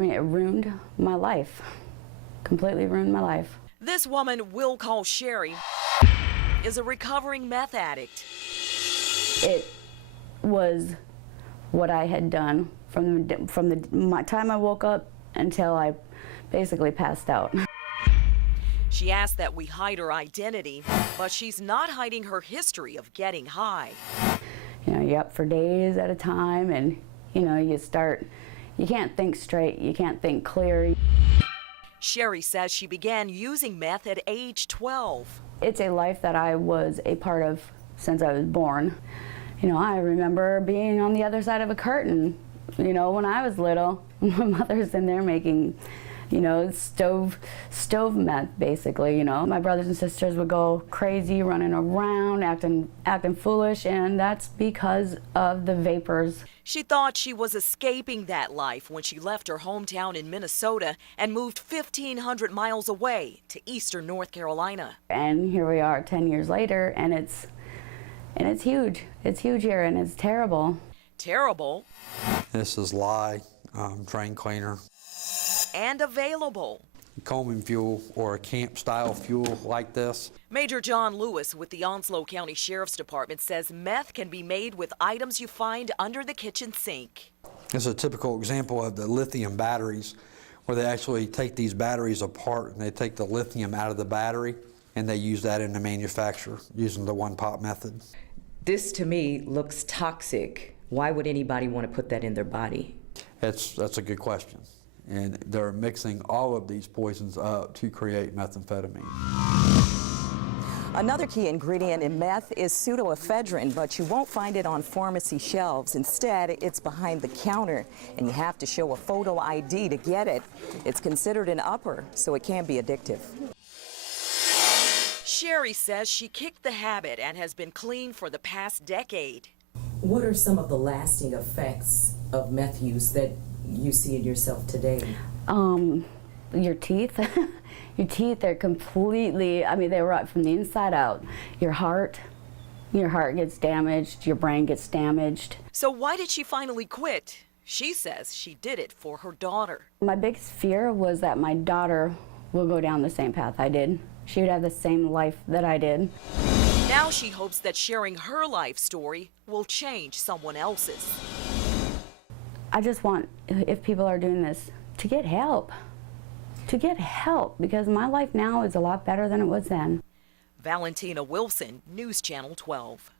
mean, it ruined my life. Completely ruined my life. This woman we'll call Sherry is a recovering meth addict. It was what I had done from the time I woke up until I basically passed out. She asked that we hide her identity, but she's not hiding her history of getting high. You know, you're up for days at a time, and you know, you can't think straight, you can't think clear. Sherry says she began using meth at age 12. It's a life that I was a part of since I was born. You know, I remember being on the other side of a curtain, you know, when I was little. My mother's in there making, you know, stove meth, basically, you know. My brothers and sisters would go crazy, running around, acting foolish, and that's because of the vapors. She thought she was escaping that life when she left her hometown in Minnesota and moved 1,500 miles away to eastern North Carolina. And here we are 10 years later, and it's huge. It's huge here, and it's terrible. Terrible. This is lye, drain cleaner. And available. Combing fuel or a camp-style fuel like this. Major John Lewis with the Onslow County Sheriff's Department says meth can be made with items you find under the kitchen sink. This is a typical example of the lithium batteries, where they actually take these batteries apart and they take the lithium out of the battery and they use that in the manufacture using the one-pot method. This to me looks toxic. Why would anybody want to put that in their body? That's a good question. And they're mixing all of these poisons up to create methamphetamine. Another key ingredient in meth is pseudoephedrine, but you won't find it on pharmacy shelves. Instead, it's behind the counter, and you have to show a photo ID to get it. It's considered an upper, so it can be addictive. Sherry says she kicked the habit and has been clean for the past decade. What are some of the lasting effects of meth use that you see in yourself today? Your teeth. Your teeth are completely, I mean, they rot from the inside out. Your heart gets damaged, your brain gets damaged. So why did she finally quit? She says she did it for her daughter. My biggest fear was that my daughter will go down the same path I did. She would have the same life that I did. Now she hopes that sharing her life story will change someone else's. I just want, if people are doing this, to get help. To get help, because my life now is a lot better than it was then. Valentina Wilson, News Channel 12.